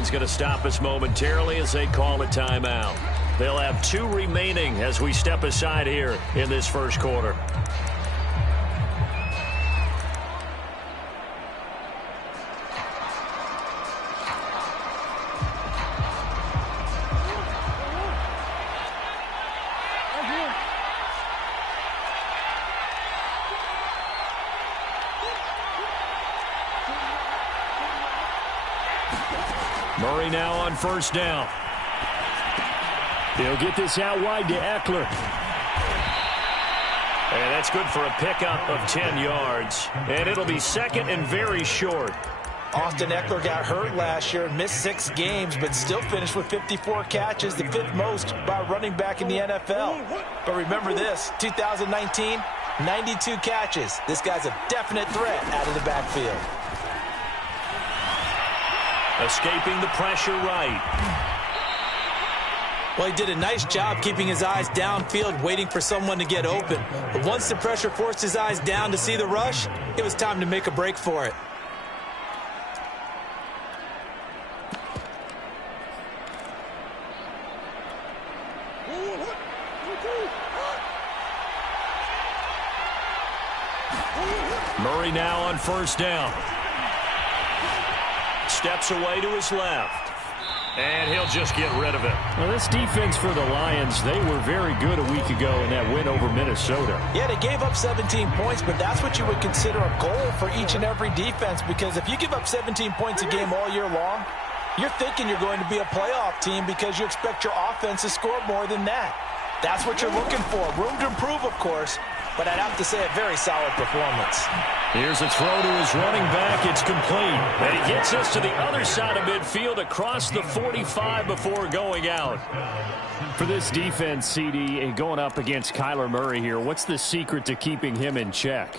line's going to stop us momentarily as they call a timeout. They'll have 2 remaining as we step aside here in this first quarter. Murray now on first down. He'll get this out wide to Eckler. And that's good for a pickup of 10 yards. And it'll be second and very short. Austin Eckler got hurt last year and missed 6 games, but still finished with 54 catches, the 5th most by a running back in the NFL. But remember this, 2019, 92 catches. This guy's a definite threat out of the backfield. Escaping the pressure right. Well, he did a nice job keeping his eyes downfield, waiting for someone to get open. But once the pressure forced his eyes down to see the rush, it was time to make a break for it. Murray now on first down. Steps away to his left. And he'll just get rid of it. Well, this defense for the Lions, they were very good a week ago in that win over Minnesota. Yeah, they gave up 17 points, but that's what you would consider a goal for each and every defense, because if you give up 17 points a game all year long, you're thinking you're going to be a playoff team because you expect your offense to score more than that. That's what you're looking for. Room to improve, of course, but I'd have to say a very solid performance. Here's a throw to his running back. It's complete. And he gets us to the other side of midfield across the 45 before going out. For this defense, CD, and going up against Kyler Murray here, what's the secret to keeping him in check?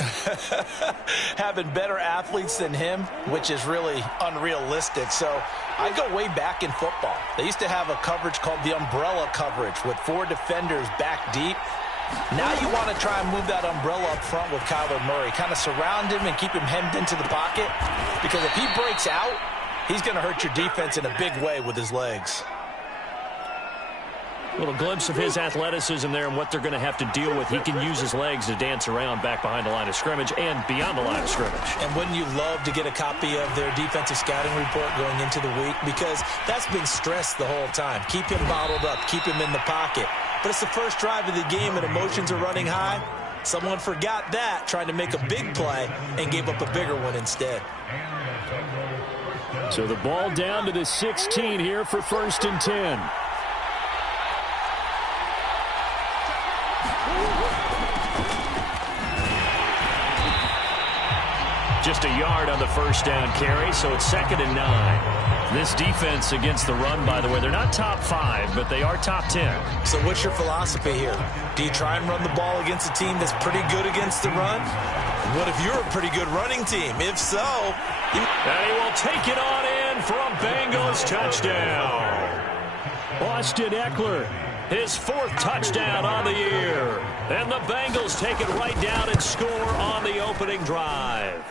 Having better athletes than him, which is really unrealistic. So I go way back in football. They used to have a coverage called the umbrella coverage with 4 defenders back deep. Now you want to try and move that umbrella up front with Kyler Murray. Kind of surround him and keep him hemmed into the pocket. Because if he breaks out, he's going to hurt your defense in a big way with his legs. A little glimpse of his athleticism there and what they're going to have to deal with. He can use his legs to dance around back behind the line of scrimmage and beyond the line of scrimmage. And wouldn't you love to get a copy of their defensive scouting report going into the week? Because that's been stressed the whole time. Keep him bottled up. Keep him in the pocket. But it's the first drive of the game and emotions are running high. Someone forgot that, trying to make a big play, and gave up a bigger one instead. So the ball down to the 16 here for 1st and 10. Just a yard on the first down carry, so it's 2nd and 9. This defense against the run, by the way, they're not top 5, but they are top 10. So what's your philosophy here? Do you try and run the ball against a team that's pretty good against the run? What if you're a pretty good running team? If so... And he will take it on in for a Bengals touchdown. Austin Eckler, his 4th touchdown on the year. And the Bengals take it right down and score on the opening drive.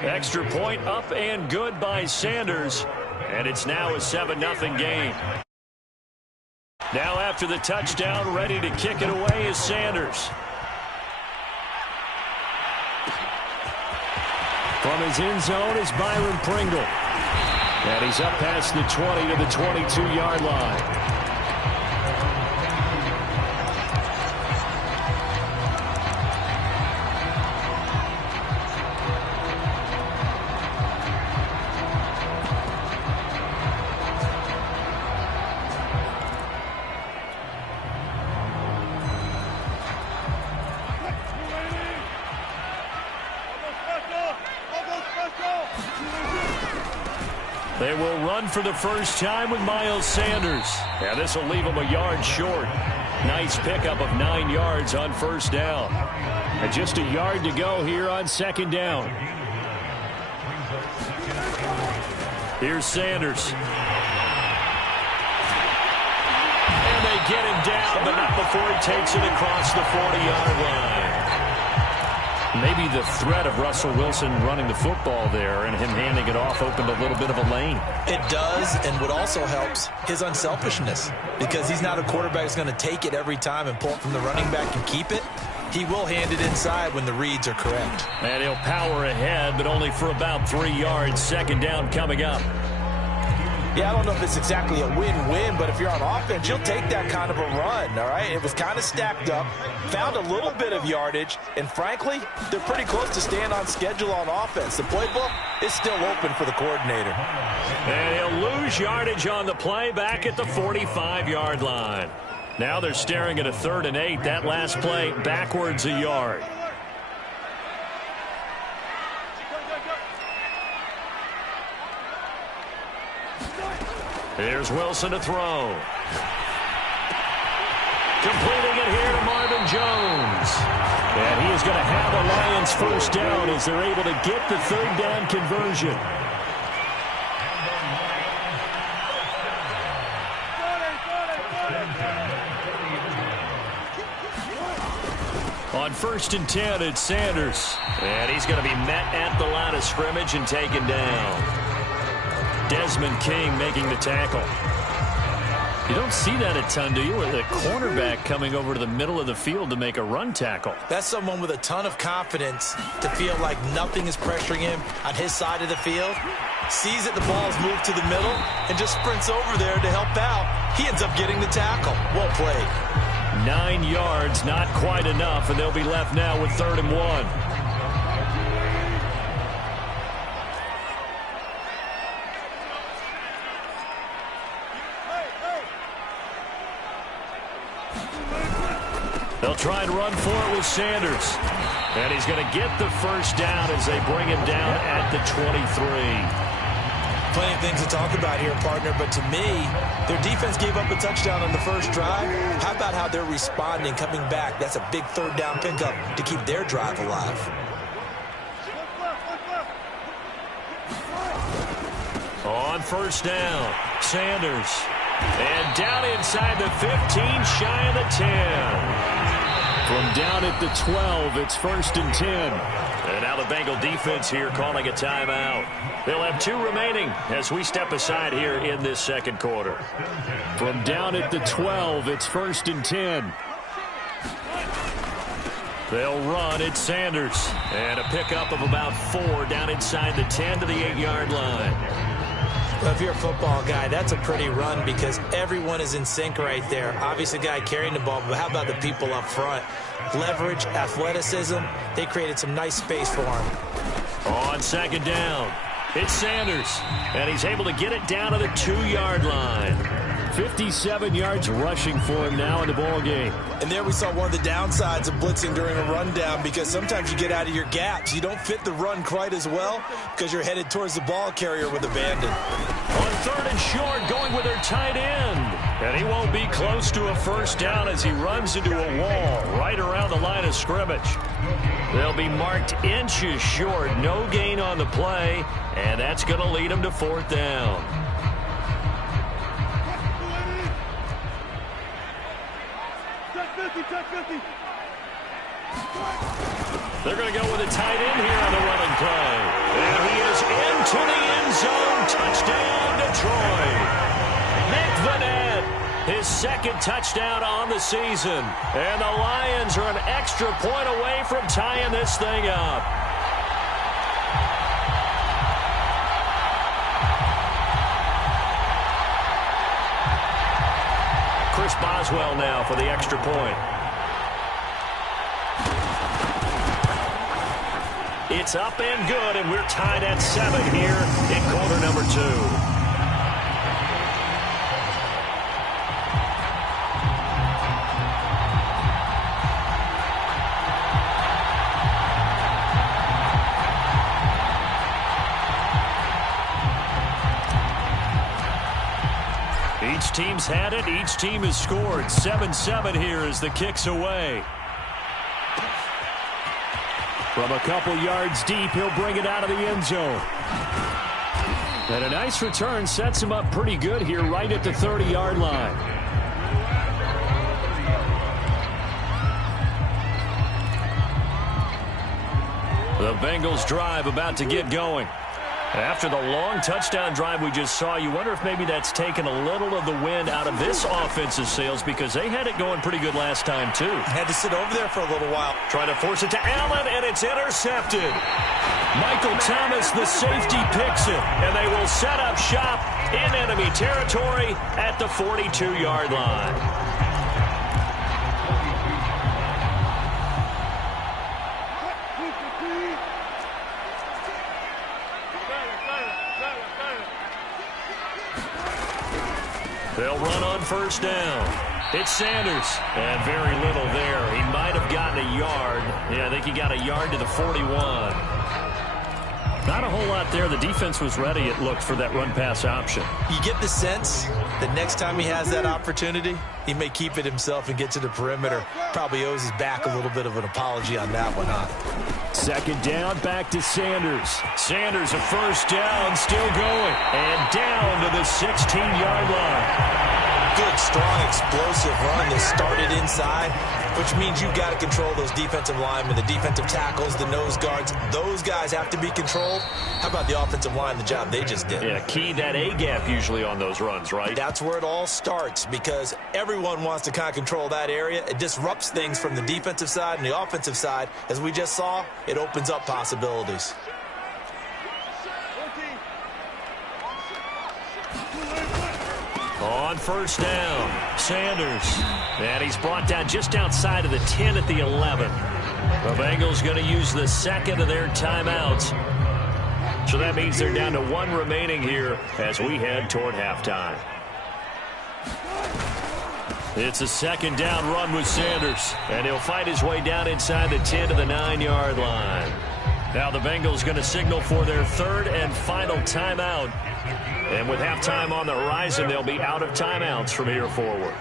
Extra point up and good by Sanders. And it's now a 7-0 game. Now after the touchdown, ready to kick it away is Sanders. From his end zone is Byron Pringle. And he's up past the 20 to the 22-yard line. They will run for the first time with Miles Sanders. And this will leave him a yard short. Nice pickup of 9 yards on first down. And just a yard to go here on 2nd down. Here's Sanders. And they get him down, but not before he takes it across the 40-yard line. Maybe the threat of Russell Wilson running the football there and him handing it off opened a little bit of a lane. It does, and what also helps, his unselfishness. Because he's not a quarterback who's going to take it every time and pull it from the running back and keep it. He will hand it inside when the reads are correct. And he'll power ahead, but only for about 3 yards. Second down coming up. Yeah, I don't know if it's exactly a win-win, but if you're on offense, you'll take that kind of a run, all right? It was kind of stacked up, found a little bit of yardage, and frankly, they're pretty close to staying on schedule on offense. The playbook is still open for the coordinator. And he'll lose yardage on the play back at the 45-yard line. Now they're staring at a 3rd and 8. That last play backwards a yard. Here's Wilson to throw. Completing it here to Marvin Jones. And he is going to have a Lions first down as they're able to get the 3rd down conversion. On 1st and 10, it's Sanders. And he's going to be met at the line of scrimmage and taken down. Desmond King making the tackle. You don't see that a ton, do you? With a cornerback coming over to the middle of the field to make a run tackle. That's someone with a ton of confidence to feel like nothing is pressuring him on his side of the field. Sees that the ball's moved to the middle and just sprints over there to help out. He ends up getting the tackle. Well played. 9 yards, not quite enough, and they'll be left now with 3rd and 1. They'll try and run for it with Sanders. And he's going to get the first down as they bring him down at the 23. Plenty of things to talk about here, partner, but to me, their defense gave up a touchdown on the first drive. How about how they're responding, coming back? That's a big 3rd down pickup to keep their drive alive. On 1st down, Sanders. And down inside the 15, shy of the 10. From down at the 12, it's 1st and 10. And now the Bengal defense here calling a timeout. They'll have 2 remaining as we step aside here in this 2nd quarter. From down at the 12, it's 1st and 10. They'll run. It's Sanders. And a pickup of about 4 down inside the 10 to the 8-yard line. Well, if you're a football guy, that's a pretty run because everyone is in sync right there. Obviously, the guy carrying the ball, but how about the people up front? Leverage, athleticism, they created some nice space for him. On 2nd down, it's Sanders, and he's able to get it down to the 2-yard line. 57 yards rushing for him now in the ball game. And there we saw one of the downsides of blitzing during a rundown because sometimes you get out of your gaps. You don't fit the run quite as well because you're headed towards the ball carrier with abandon. On 3rd and short, going with their tight end. And he won't be close to a first down as he runs into a wall right around the line of scrimmage. They'll be marked inches short. No gain on the play, and that's going to lead them to 4th down. They're going to go with a tight end here on the running play. And he is into the end zone. Touchdown, Detroit. Nick Vannett, his 2nd touchdown on the season. And the Lions are an extra point away from tying this thing up. Chris Boswell now for the extra point. It's up and good, and we're tied at 7 here in quarter number 2. Each team's had it. Each team has scored. 7-7 here as the kick's away. From a couple yards deep, he'll bring it out of the end zone. And a nice return sets him up pretty good here right at the 30-yard line. The Bengals drive about to get going. After the long touchdown drive we just saw, you wonder if maybe that's taken a little of the wind out of this offensive sails because they had it going pretty good last time too. Had to sit over there for a little while. Trying to force it to Allen, and it's intercepted. Michael Thomas, the safety, picks it, and they will set up shop in enemy territory at the 42-yard line. They'll run on first down. It's Sanders, and very little there. He might have gotten a yard. Yeah, I think he got a yard to the 41. Not a whole lot there. The defense was ready, it looked, for that run-pass option. You get the sense that next time he has that opportunity, he may keep it himself and get to the perimeter. Probably owes his back a little bit of an apology on that one, huh? Second down, back to Sanders. Sanders, a first down, still going. And down to the 16-yard line. Good, strong, explosive run that started inside, which means you've got to control those defensive linemen, the defensive tackles, the nose guards. Those guys have to be controlled. How about the offensive line, the job they just did? Yeah, key that A-gap usually on those runs, right? That's where it all starts because everyone wants to kind of control that area. It disrupts things from the defensive side and the offensive side. As we just saw, it opens up possibilities. On first down, Sanders. And he's brought down just outside of the 10 at the 11. The Bengals going to use the second of their timeouts. So that means they're down to one remaining here as we head toward halftime. It's a second down run with Sanders. And he'll fight his way down inside the 10 to the 9-yard line. Now the Bengals going to signal for their third and final timeout. And with halftime on the horizon, they'll be out of timeouts from here forward.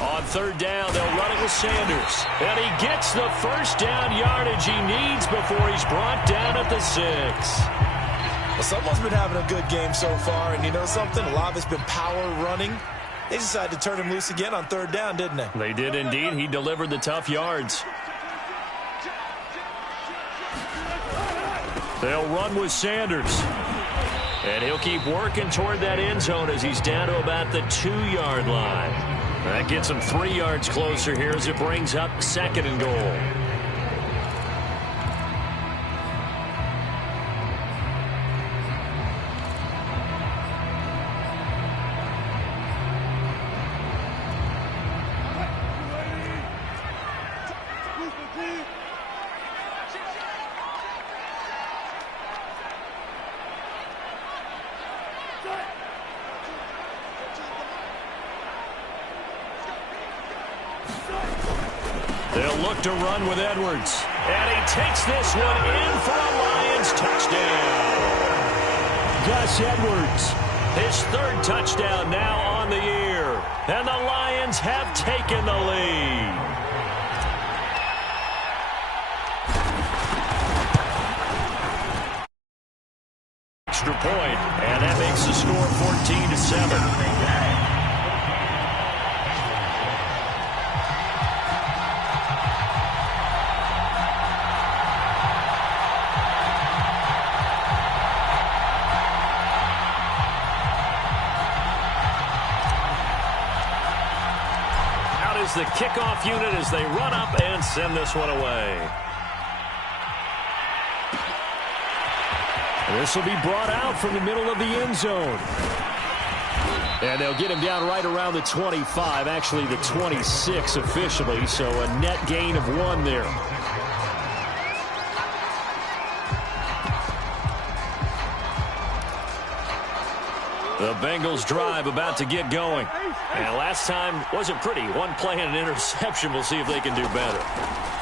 On third down, they'll run it with Sanders. And he gets the first down yardage he needs before he's brought down at the 6. Well, someone's been having a good game so far, and you know something? A lot of it's been power running. They decided to turn him loose again on third down, didn't they? They did indeed. He delivered the tough yards. They'll run with Sanders. And he'll keep working toward that end zone as he's down to about the 2-yard line. That gets him 3 yards closer here as it brings up second and goal. They'll look to run with Edwards. And he takes this one in for a Lions touchdown. Gus Edwards, his third touchdown now on the year. And the Lions have taken the lead. Extra point, and that makes the score 14-7. The kickoff unit as they run up and send this one away. This will be brought out from the middle of the end zone. And they'll get him down right around the 25, actually the 26 officially, so a net gain of 1 there. The Bengals drive about to get going. And last time wasn't pretty. One play and an interception. We'll see if they can do better.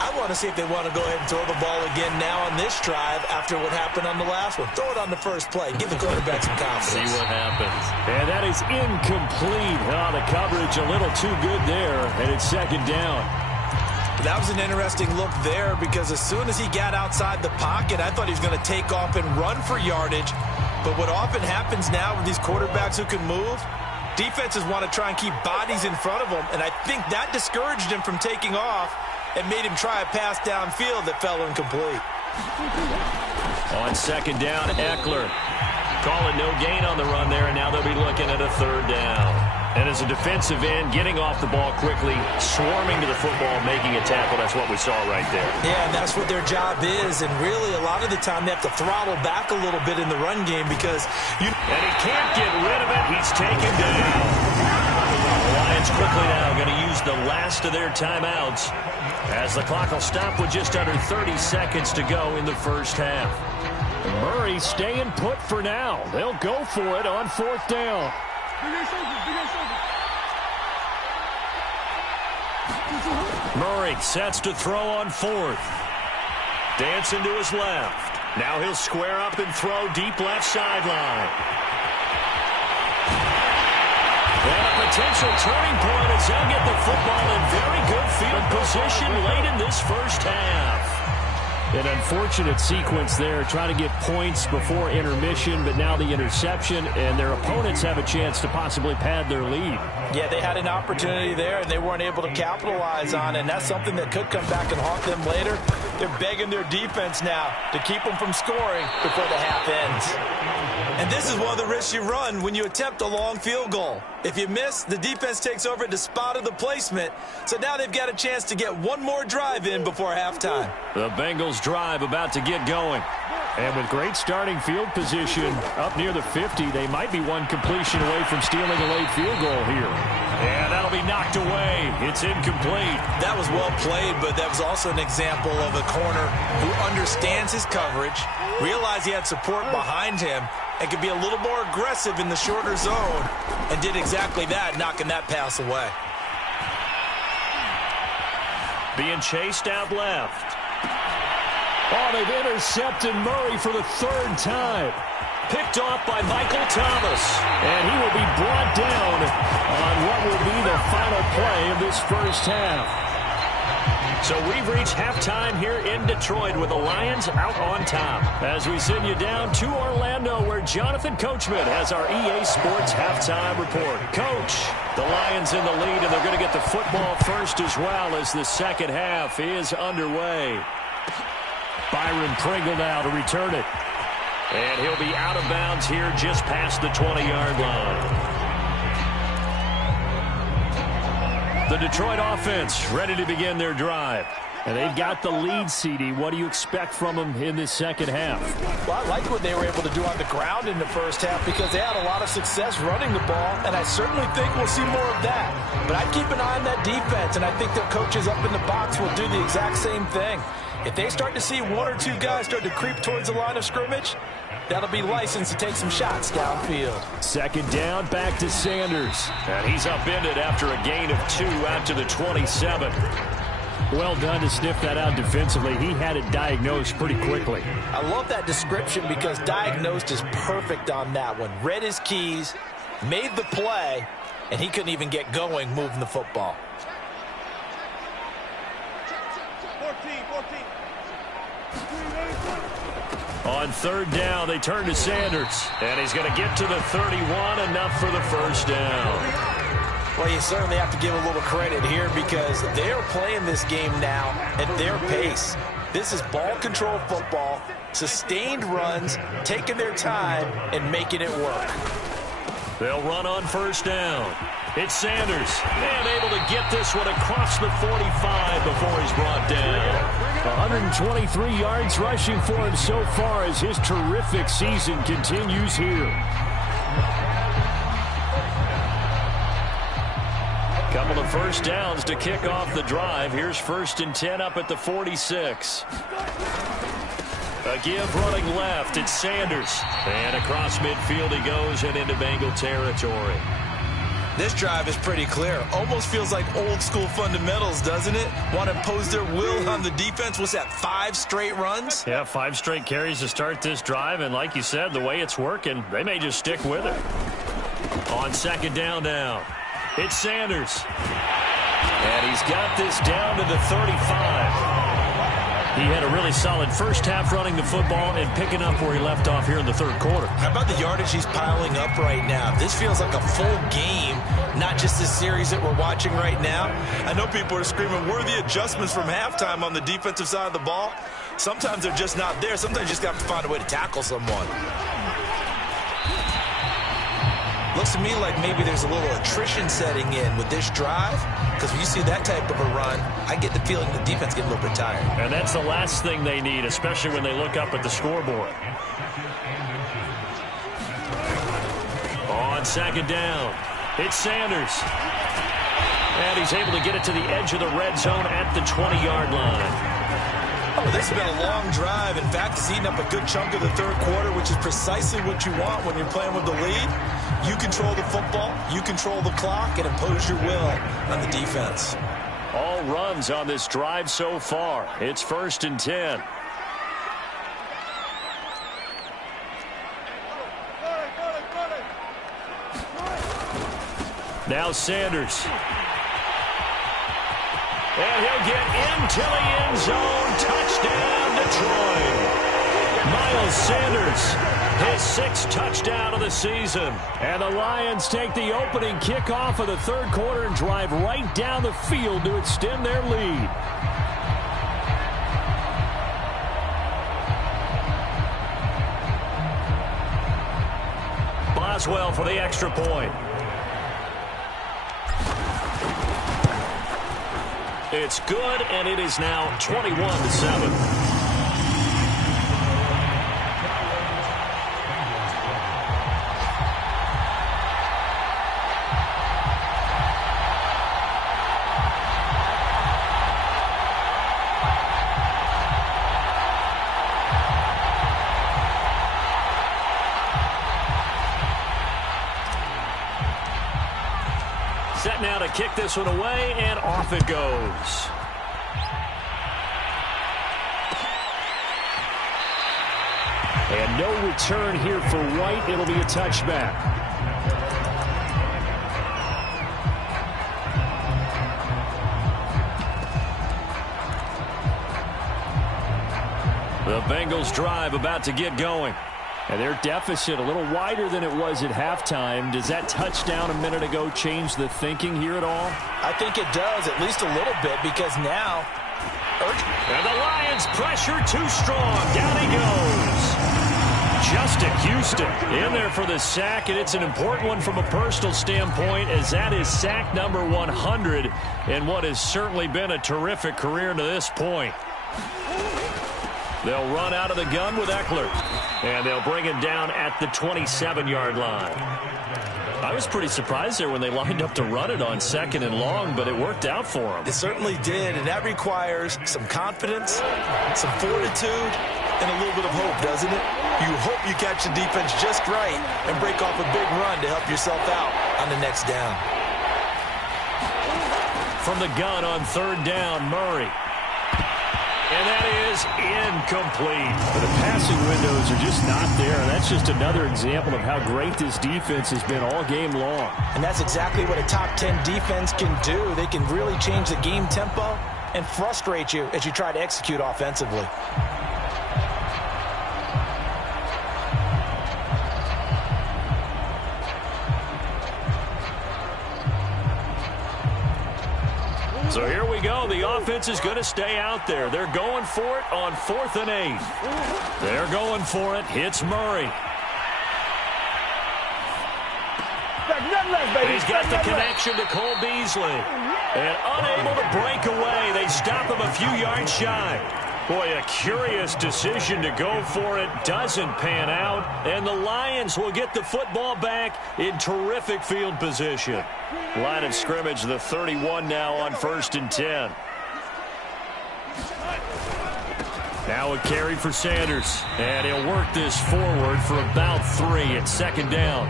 I want to see if they want to go ahead and throw the ball again now on this drive after what happened on the last one. Throw it on the first play. Give the quarterback some confidence. See what happens. And that is incomplete. Oh, the coverage a little too good there. And it's second down. That was an interesting look there because as soon as he got outside the pocket, I thought he was going to take off and run for yardage. But what often happens now with these quarterbacks who can move, defenses want to try and keep bodies in front of them, and I think that discouraged him from taking off and made him try a pass downfield that fell incomplete. On second down, Eckler calling no gain on the run there, and now they'll be looking at a third down. And as a defensive end, getting off the ball quickly, swarming to the football, making a tackle, that's what we saw right there. Yeah, and that's what their job is, and really a lot of the time they have to throttle back a little bit in the run game because And he can't get rid of it. He's taken down. The Lions quickly now going to use the last of their timeouts as the clock will stop with just under 30 seconds to go in the first half. Murray staying put for now. They'll go for it on fourth down. Murray sets to throw on fourth. Dancing to his left. Now he'll square up and throw deep left sideline. And a potential turning point as they'll get the football in very good field position late in this first half. An unfortunate sequence there, trying to get points before intermission, but now the interception, and their opponents have a chance to possibly pad their lead. yeah, they had an opportunity there and they weren't able to capitalize on it, and that's something that could come back and haunt them later. They're begging their defense now to keep them from scoring before the half ends. And this is one of the risks you run when you attempt a long field goal. If you miss, the defense takes over at the spot of the placement. So now they've got a chance to get one more drive in before halftime. The Bengals drive about to get going. And with great starting field position up near the 50, they might be one completion away from stealing a late field goal here. And that'll be knocked away. It's incomplete. That was well played, but that was also an example of a corner who understands his coverage, realized he had support behind him, and could be a little more aggressive in the shorter zone, and did exactly that, knocking that pass away. Being chased out left. Oh, they've intercepted Murray for the third time. Picked off by Michael Thomas. And he will be brought down on what will be the final play of this first half. So we've reached halftime here in Detroit with the Lions out on top. As we send you down to Orlando where Jonathan Coachman has our EA Sports halftime report. Coach, the Lions in the lead, and they're going to get the football first as well as the second half is underway. Byron Pringle now to return it. And he'll be out of bounds here just past the 20-yard line. The Detroit offense ready to begin their drive. And they've got the lead, CD. What do you expect from them in this second half? Well, I like what they were able to do on the ground in the first half because they had a lot of success running the ball, and I certainly think we'll see more of that. But I'd keep an eye on that defense, and I think their coaches up in the box will do the exact same thing. If they start to see one or two guys start to creep towards the line of scrimmage, that'll be licensed to take some shots downfield. Second down, back to Sanders. And he's upended after a gain of 2 out to the 27. Well done to sniff that out defensively. He had it diagnosed pretty quickly. I love that description because diagnosed is perfect on that one. Read his keys, made the play, and he couldn't even get going moving the football. 14. On third down, they turn to Sanders. And he's going to get to the 31, enough for the first down. Well, you certainly have to give a little credit here because they are playing this game now at their pace. This is ball control football, sustained runs, taking their time, and making it work. They'll run on first down. It's Sanders, and able to get this one across the 45 before he's brought down. 123 yards rushing for him so far as his terrific season continues here. Couple of first downs to kick off the drive. Here's 1st and 10 up at the 46. A give running left. It's Sanders. And across midfield he goes and into Bengal territory. This drive is pretty clear. Almost feels like old school fundamentals, doesn't it? Want to impose their will on the defense. What's that, 5 straight runs? Yeah, 5 straight carries to start this drive. And like you said, the way it's working, they may just stick with it. On second down now, it's Sanders. And he's got this down to the 35. He had a really solid first half running the football and picking up where he left off here in the third quarter. How about the yardage he's piling up right now? This feels like a full game, not just the series that we're watching right now. I know people are screaming, where are the adjustments from halftime on the defensive side of the ball? Sometimes they're just not there. Sometimes you just have to find a way to tackle someone. Looks to me like maybe there's a little attrition setting in with this drive, because when you see that type of a run, I get the feeling the defense getting a little bit tired. And that's the last thing they need, especially when they look up at the scoreboard. On second down, it's Sanders. And he's able to get it to the edge of the red zone at the 20-yard line. Oh, this has been a long drive. In fact, it's eating up a good chunk of the third quarter, which is precisely what you want when you're playing with the lead. You control the football, you control the clock, and impose your will on the defense. All runs on this drive so far. It's 1st and 10. Now Sanders. And he'll get into the end zone. Touchdown, Detroit. Miles Sanders, his 6th touchdown of the season. And the Lions take the opening kickoff of the third quarter and drive right down the field to extend their lead. Boswell for the extra point. It's good, and it is now 21-7. Set now to kick this one away, and off it goes. And no return here for White. It'll be a touchback. The Bengals drive about to get going. And their deficit a little wider than it was at halftime. Does that touchdown a minute ago change the thinking here at all? I think it does, at least a little bit, because now... And the Lions pressure too strong. Down he goes. Justin Houston in there for the sack, and it's an important one from a personal standpoint, as that is sack number 100 in what has certainly been a terrific career to this point. They'll run out of the gun with Eckler, and they'll bring him down at the 27-yard line. I was pretty surprised there when they lined up to run it on 2nd and long, but it worked out for them. It certainly did, and that requires some confidence, some fortitude, and a little bit of hope, doesn't it? You hope you catch the defense just right and break off a big run to help yourself out on the next down. From the gun on 3rd down, Murray. And that is incomplete. The passing windows are just not there. That's just another example of how great this defense has been all game long. And that's exactly what a top 10 defense can do. They can really change the game tempo and frustrate you as you try to execute offensively. So here we go. The offense is going to stay out there. They're going for it on 4th and 8. They're going for it. Hits Murray. He's got the connection to Cole Beasley. And unable to break away. They stop him a few yards shy. Boy, a curious decision to go for it. Doesn't pan out. And the Lions will get the football back in terrific field position. Line of scrimmage, the 31 now on 1st and 10. Now a carry for Sanders. And he'll work this forward for about 3 at 2nd down.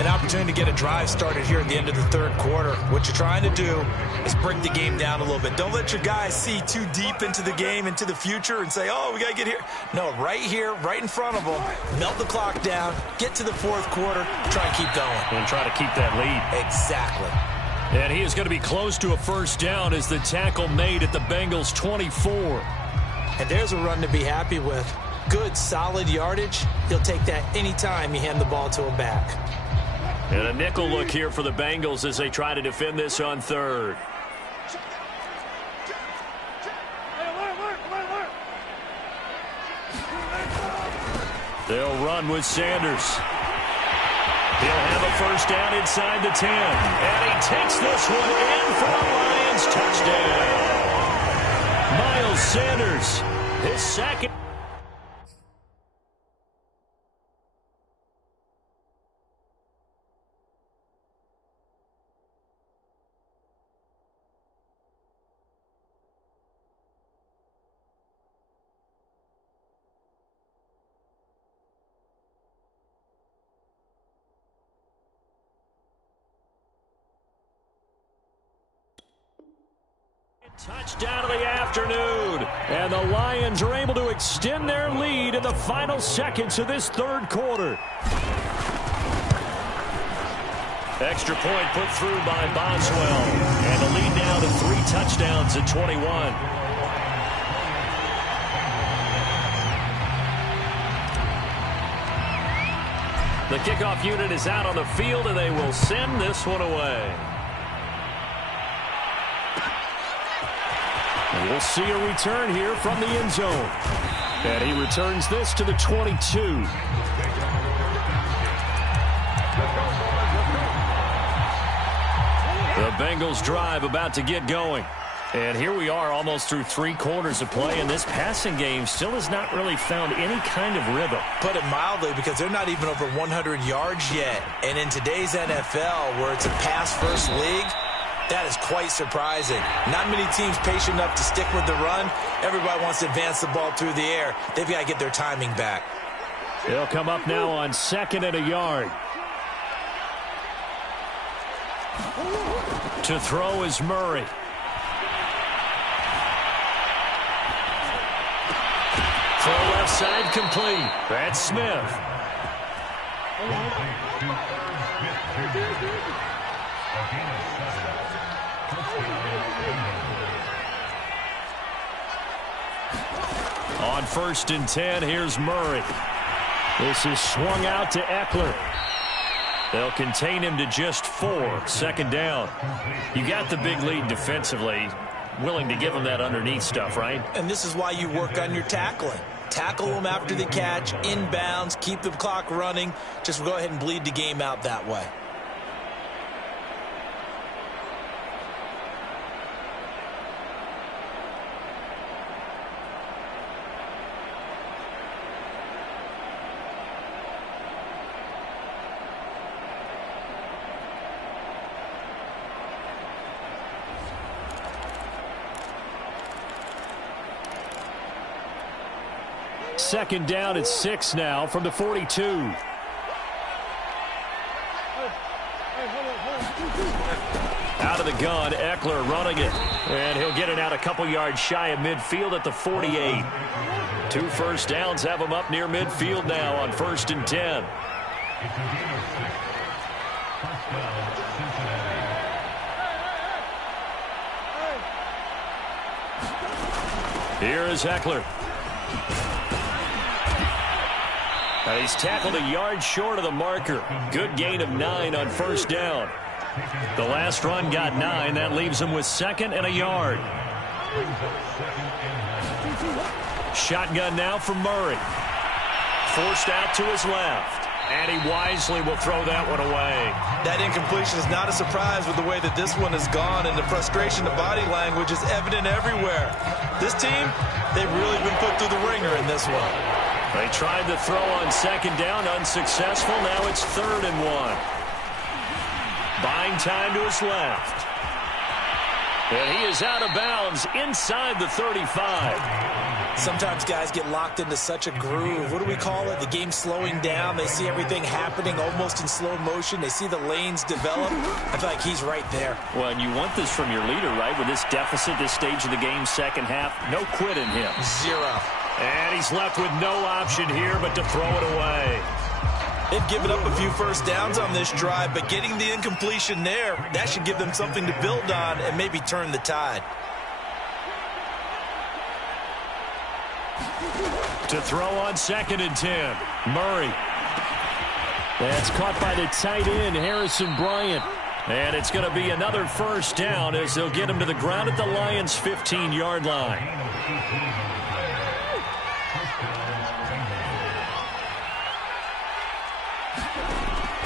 An opportunity to get a drive started here at the end of the third quarter. What you're trying to do is break the game down a little bit. Don't let your guys see too deep into the game, into the future, and say, oh, we got to get here. No, right here, right in front of them, melt the clock down, get to the fourth quarter, try and keep going. And try to keep that lead. Exactly. And he is going to be close to a first down as the tackle made at the Bengals' 24. And there's a run to be happy with. Good, solid yardage. He'll take that anytime you hand the ball to him back. And a nickel look here for the Bengals as they try to defend this on third. They'll run with Sanders. He'll have a first down inside the 10. And he takes this one in for a Lions touchdown. Miles Sanders, his second. Touchdown of the afternoon. And the Lions are able to extend their lead in the final seconds of this third quarter. Extra point put through by Boswell. And the lead now to 3 touchdowns at 21. The kickoff unit is out on the field, and they will send this one away. We'll see a return here from the end zone. And he returns this to the 22. The Bengals drive about to get going. And here we are almost through 3 quarters of play, and this passing game still has not really found any kind of rhythm. Put it mildly, because they're not even over 100 yards yet. And in today's NFL, where it's a pass-first league, that is quite surprising. Not many teams patient enough to stick with the run. Everybody wants to advance the ball through the air. They've got to get their timing back. They'll come up now on 2nd and a yard. To throw is Murray. Throw left side complete. That's Smith. On 1st and 10, here's Murray. This is swung out to Eckler. They'll contain him to just 4. 2nd down. You got the big lead defensively. Willing to give him that underneath stuff, right? And this is why you work on your tackling. Tackle them after the catch, inbounds, keep the clock running. Just go ahead and bleed the game out that way. Second down at 6 now from the 42. Out of the gun, Eckler running it. And he'll get it out a couple yards shy of midfield at the 48. 2 first downs have him up near midfield now on 1st and 10. Here is Eckler. Now he's tackled a yard short of the marker. Good gain of 9 on 1st down. The last run got 9. That leaves him with 2nd and a yard. Shotgun now for Murray. Forced out to his left. And he wisely will throw that one away. That incompletion is not a surprise with the way that this one has gone, and the frustration of body language is evident everywhere. This team, they've really been put through the ringer in this one. They tried to throw on 2nd down, unsuccessful. Now it's 3rd and 1. Buying time to his left. And he is out of bounds inside the 35. Sometimes guys get locked into such a groove. What do we call it? The game's slowing down. They see everything happening almost in slow motion. They see the lanes develop. I feel like he's right there. Well, and you want this from your leader, right? With this deficit, this stage of the game, second half, no quit in him. 0. And he's left with no option here but to throw it away. They've given up a few first downs on this drive, but getting the incompletion there, that should give them something to build on and maybe turn the tide. To throw on 2nd and 10. Murray. That's caught by the tight end, Harrison Bryant. And it's going to be another first down as they'll get him to the ground at the Lions' 15-yard line.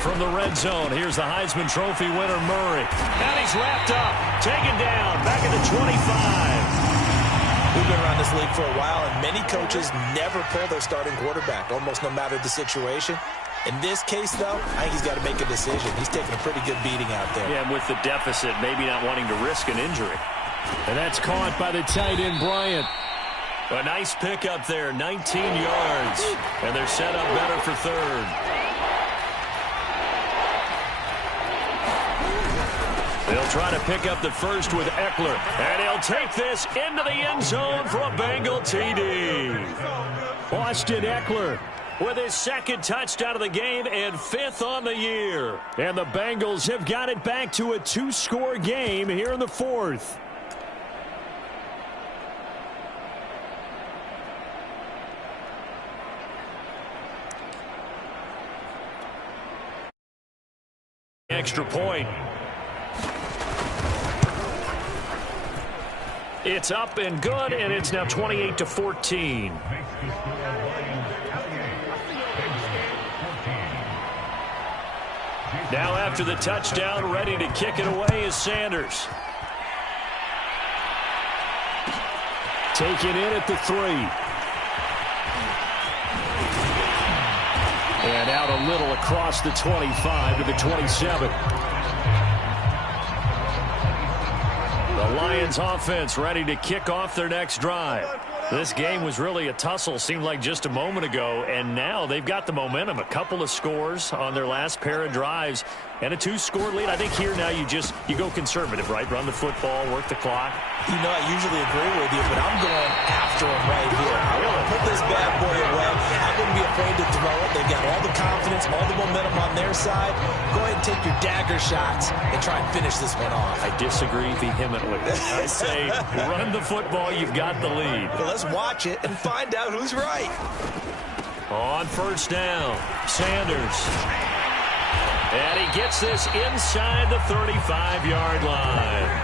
From the red zone, here's the Heisman Trophy winner, Murray. And he's wrapped up, taken down, back at the 25. We've been around this league for a while, and many coaches never pull their starting quarterback, almost no matter the situation. In this case, though, I think he's got to make a decision. He's taking a pretty good beating out there. Yeah, and with the deficit, maybe not wanting to risk an injury. And that's caught by the tight end, Bryant. A nice pickup there, 19 yards. And they're set up better for 3rd. They'll try to pick up the first with Eckler. And he'll take this into the end zone for a Bengal TD. Austin Eckler with his 2nd touchdown of the game and 5th on the year. And the Bengals have got it back to a 2-score game here in the 4th. Extra point. It's up and good, and it's now 28-14. Now after the touchdown, ready to kick it away is Sanders. Taken in at the 3. And out a little across the 25 to the 27. The Lions offense ready to kick off their next drive. This game was really a tussle, seemed like just a moment ago, and now they've got the momentum. A couple of scores on their last pair of drives and a 2-score lead. I think here now you go conservative, right? Run the football, work the clock. You know, I usually agree with you, but I'm going after him right here. I want to put this bad boy away. I wouldn't be afraid to throw it. They've got all the confidence, all the momentum on their side. Go ahead and take your dagger shots and try and finish this one off. I disagree vehemently. I say run the football. You've got the lead. Well, let's watch it and find out who's right. On first down, Sanders. And he gets this inside the 35-yard line.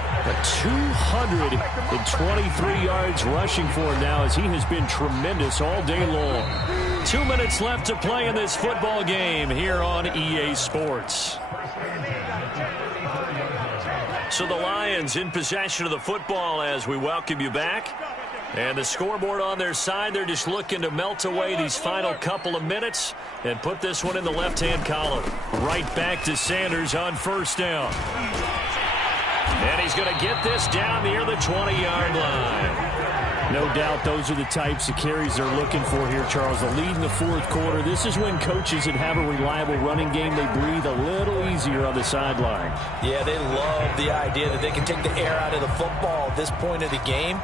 223 yards rushing for him now as he has been tremendous all day long. 2 minutes left to play in this football game here on EA Sports. So the Lions in possession of the football as we welcome you back. And the scoreboard on their side, they're just looking to melt away these final couple of minutes and put this one in the left-hand column. Right back to Sanders on first down. And he's going to get this down near the 20-yard line. No doubt those are the types of carries they're looking for here, Charles. The lead in the 4th quarter. This is when coaches that have a reliable running game, they breathe a little easier on the sideline. Yeah, they love the idea that they can take the air out of the football at this point of the game.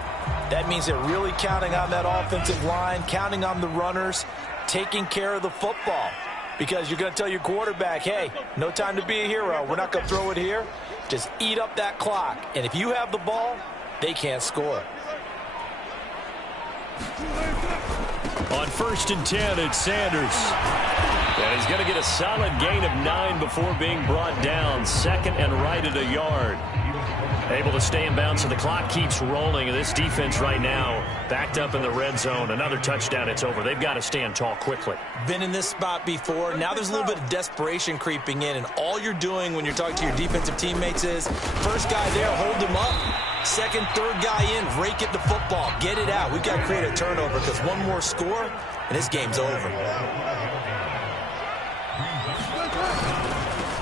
That means they're really counting on that offensive line, counting on the runners, taking care of the football. Because you're going to tell your quarterback, hey, no time to be a hero. We're not going to throw it here. Just eat up that clock. And if you have the ball, they can't score. On first and 10, it's Sanders. And he's going to get a solid gain of 9 before being brought down. 2nd and right at a yard. Able to stay in bounds, so the clock keeps rolling. And this defense right now backed up in the red zone. Another touchdown, it's over. They've got to stand tall quickly. Been in this spot before. Now there's a little bit of desperation creeping in. And all you're doing when you're talking to your defensive teammates is, first guy there, hold him up. 2nd, 3rd guy in, rake at the football. Get it out. We've got to create a turnover because one more score, and this game's over.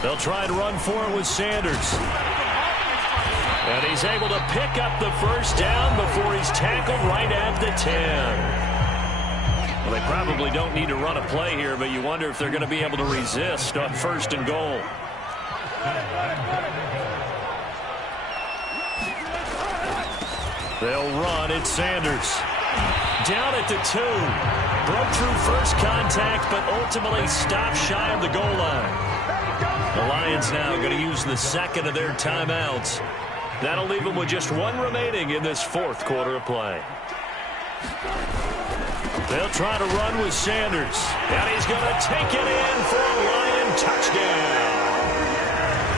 They'll try and run for it with Sanders. And he's able to pick up the first down before he's tackled right at the 10. Well, they probably don't need to run a play here, but you wonder if they're going to be able to resist on first and goal. They'll run. It's Sanders. Down at the 2. broke through first contact, but ultimately stopped shy of the goal line. The Lions now going to use the second of their timeouts. That'll leave them with just one remaining in this fourth quarter of play. They'll try to run with Sanders, and he's going to take it in for a Lion touchdown.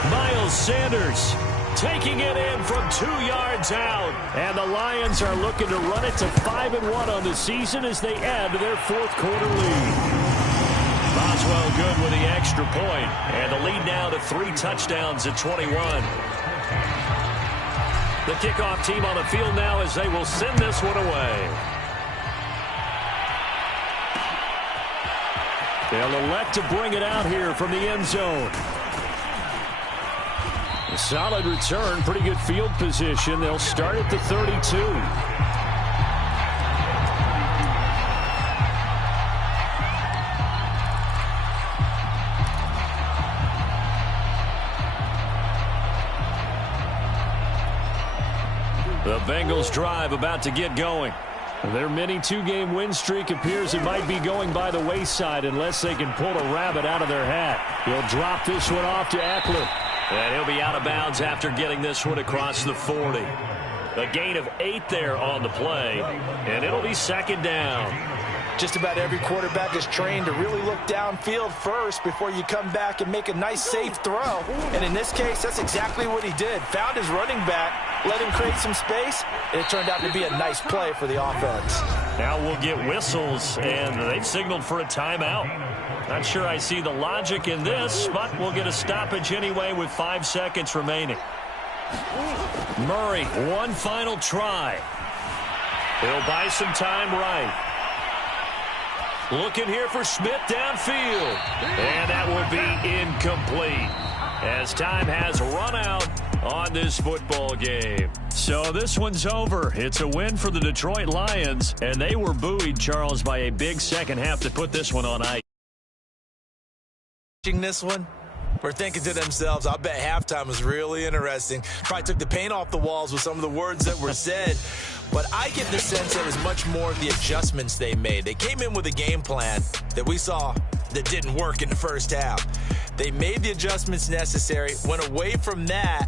Miles Sanders taking it in from 2 yards out. And the Lions are looking to run it to 5-1 on the season as they add to their fourth quarter lead. Boswell good with the extra point, and the lead now to 3 touchdowns at 21. The kickoff team on the field now as they will send this one away. They'll elect to bring it out here from the end zone. A solid return, pretty good field position. They'll start at the 32. The Bengals drive about to get going. Their mini 2-game win streak appears it might be going by the wayside unless they can pull a rabbit out of their hat. He'll drop this one off to Eckler. And he'll be out of bounds after getting this one across the 40. A gain of 8 there on the play, and it'll be second down. Just about every quarterback is trained to really look downfield first before you come back and make a nice, safe throw. And in this case, that's exactly what he did. Found his running back, let him create some space, and it turned out to be a nice play for the offense. Now we'll get whistles, and they've signaled for a timeout. Not sure I see the logic in this, but we'll get a stoppage anyway with 5 seconds remaining. Murray, one final try. He'll buy some time right. Looking here for Smith downfield. And that will be incomplete as time has run out on this football game. So this one's over. It's a win for the Detroit Lions, and they were buoyed, Charles, by a big second half to put this one on ice. This one, we're thinking to themselves, I bet halftime was really interesting. Probably took the paint off the walls with some of the words that were said. But I get the sense that it was much more of the adjustments they made. They came in with a game plan that we saw that didn't work in the first half. They made the adjustments necessary, went away from that,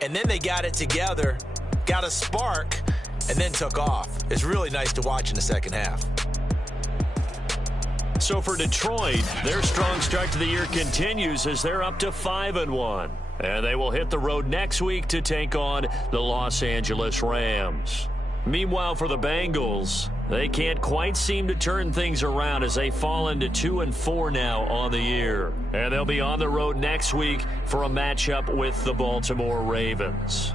and then they got it together, got a spark, and then took off. It's really nice to watch in the second half. So for Detroit, their strong start to the year continues as they're up to 5-1. And they will hit the road next week to take on the Los Angeles Rams. Meanwhile, for the Bengals, they can't quite seem to turn things around as they fall into 2-4 now on the year. And they'll be on the road next week for a matchup with the Baltimore Ravens.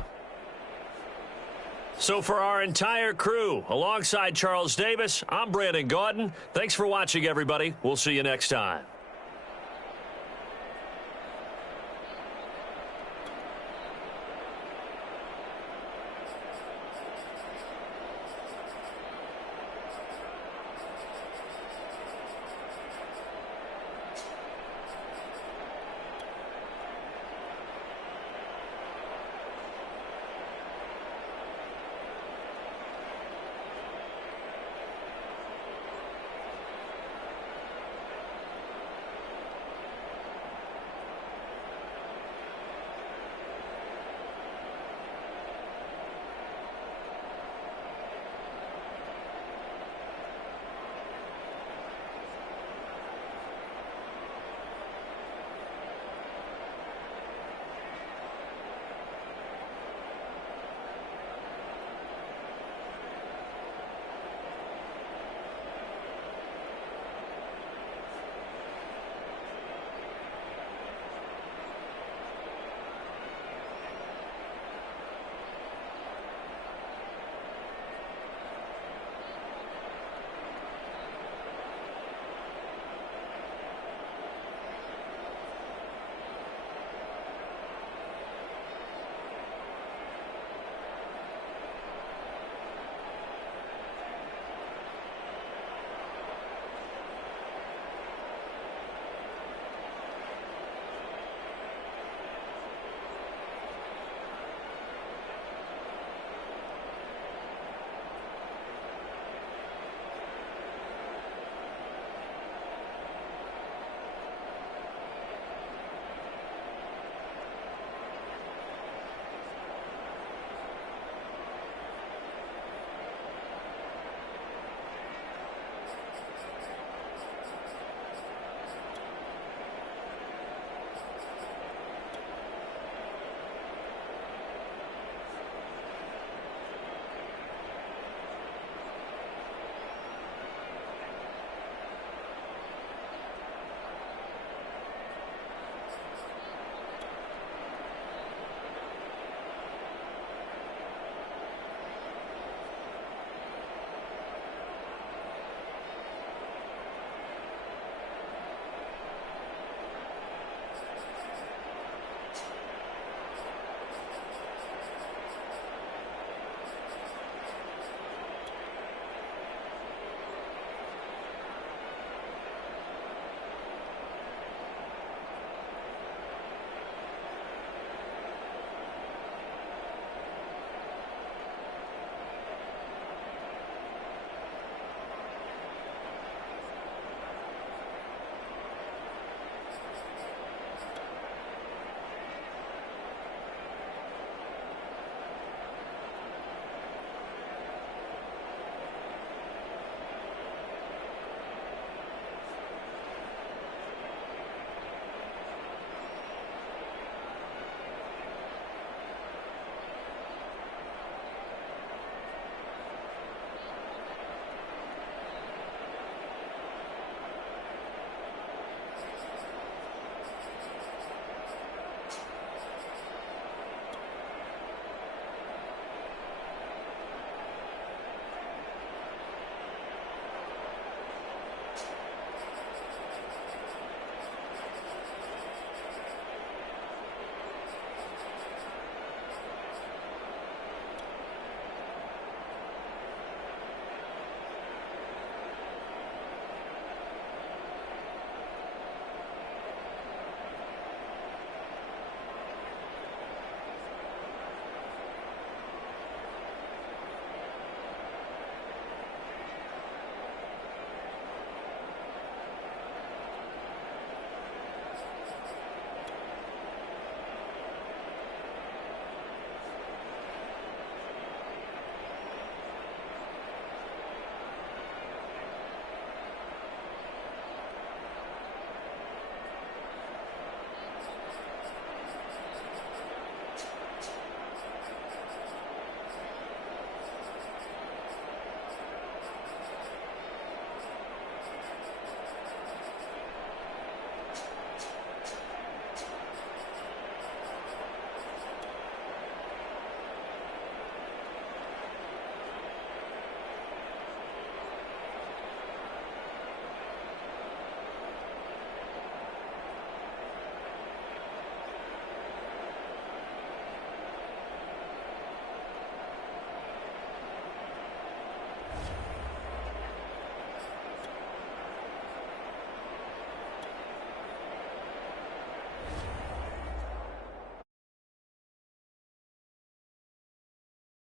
So for our entire crew, alongside Charles Davis, I'm Brandon Gaudin. Thanks for watching, everybody. We'll see you next time.